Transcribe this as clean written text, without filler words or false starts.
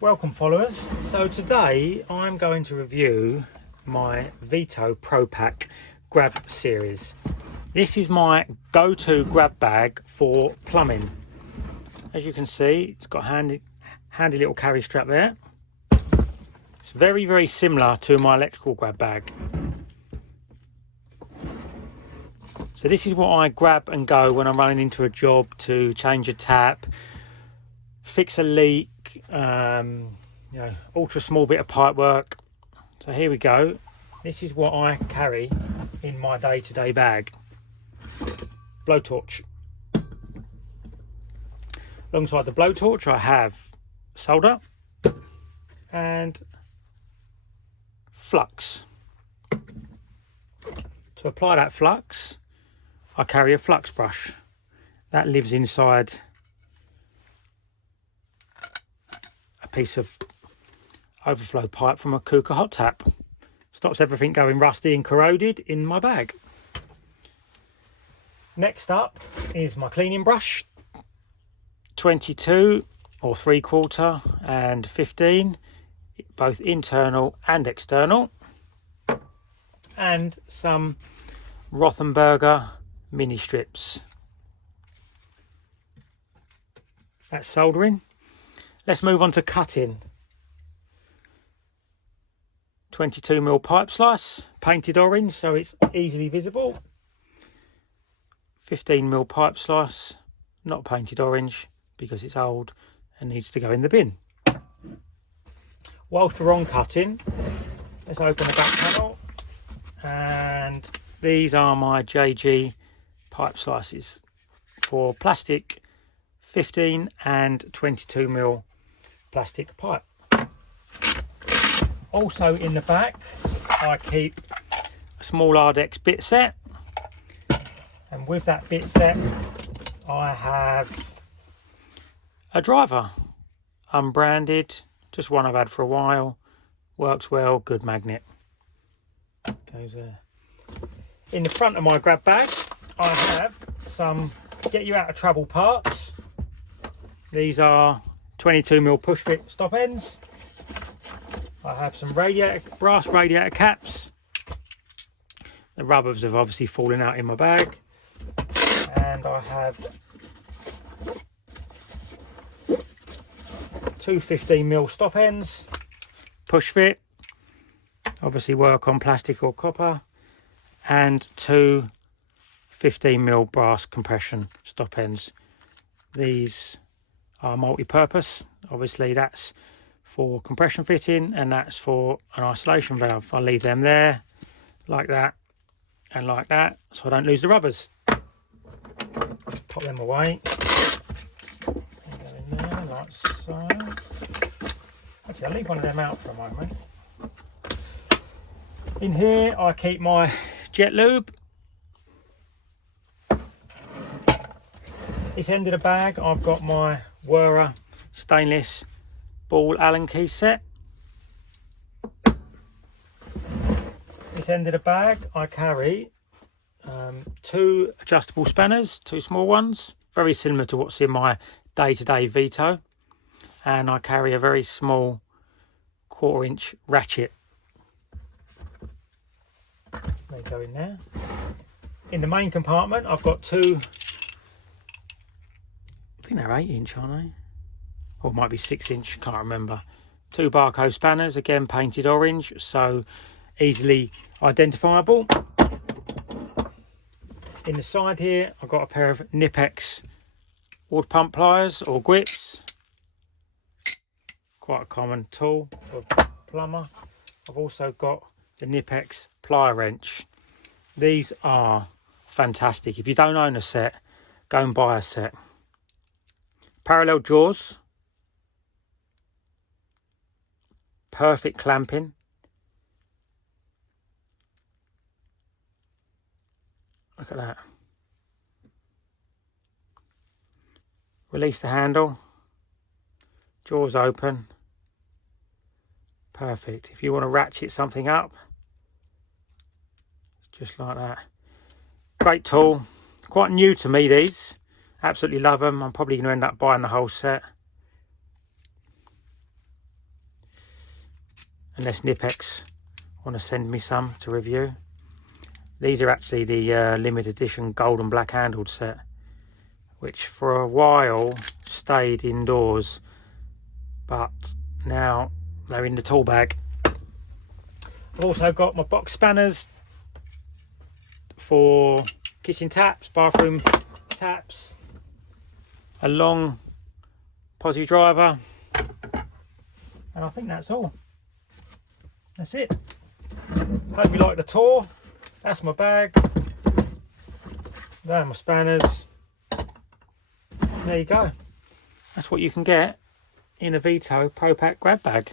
Welcome followers. So today I'm going to review my Veto Pro Pack grab series. This is my go-to grab bag for plumbing. As you can see, it's got a handy little carry strap there. It's very similar to my electrical grab bag. So this is what I grab and go when I'm running into a job to change a tap, fix a leak, ultra small bit of pipe work. So here we go. This is what I carry in my day-to-day bag. Blowtorch. Alongside the blowtorch I have solder and flux. To apply that flux, I carry a flux brush that lives inside a piece of overflow pipe from a Kuka hot tap. Stops everything going rusty and corroded in my bag. Next up is my cleaning brush, 22 or 3/4 and 15, both internal and external, and some Rothenberger mini strips. That's soldering. Let's move on to cutting. 22mm pipe slice, painted orange so it's easily visible. 15mm pipe slice, not painted orange because it's old and needs to go in the bin. Whilst we're on cutting, let's open the back panel, and these are my JG pipe slices for plastic 15 and 22mm plastic pipe. Also in the back I keep a small Ardex bit set, and with that bit set I have a driver, unbranded, just one I've had for a while, works well, good magnet. Goes there. In the front of my grab bag I have some get you out of trouble parts. These are 22mm push fit stop ends. I have some brass radiator caps. The rubbers have obviously fallen out in my bag. And I have two 15mm stop ends, push fit, obviously work on plastic or copper, and two 15mm brass compression stop ends. These are multi-purpose. Obviously that's for compression fitting and that's for an isolation valve. I leave them there like that and like that so I don't lose the rubbers. Just pop them away. Go in there like so. Actually, I'll leave one of them out for a moment. In here I keep my jet lube. This end of the bag I've got my Wera stainless ball Allen key set. This end of the bag I carry two adjustable spanners, two small ones, very similar to what's in my day-to-day Veto, and I carry a very small 1/4 inch ratchet. They go in there. In the main compartment I've got two, I think they're 8-inch, aren't they? Or it might be 6-inch, can't remember. Two Barco spanners, again painted orange, so easily identifiable. In the side here, I've got a pair of Nipex water pump pliers or grips. Quite a common tool for a plumber. I've also got the Nipex plier wrench. These are fantastic. If you don't own a set, go and buy a set. Parallel jaws. Perfect clamping. Look at that. Release the handle. Jaws open. Perfect. If you want to ratchet something up, just like that. Great tool. Quite new to me, these. Absolutely love them. I'm probably going to end up buying the whole set. unless Nipex want to send me some to review. These are actually the limited edition gold and black handled set, which for a while stayed indoors, but now they're in the tool bag. I've also got my box spanners for kitchen taps, bathroom taps, a long posi driver, and I think that's all. That's it. Hope you like the tour. That's my bag. There are my spanners. There you go. That's what you can get in a Veto Pro Pack grab bag.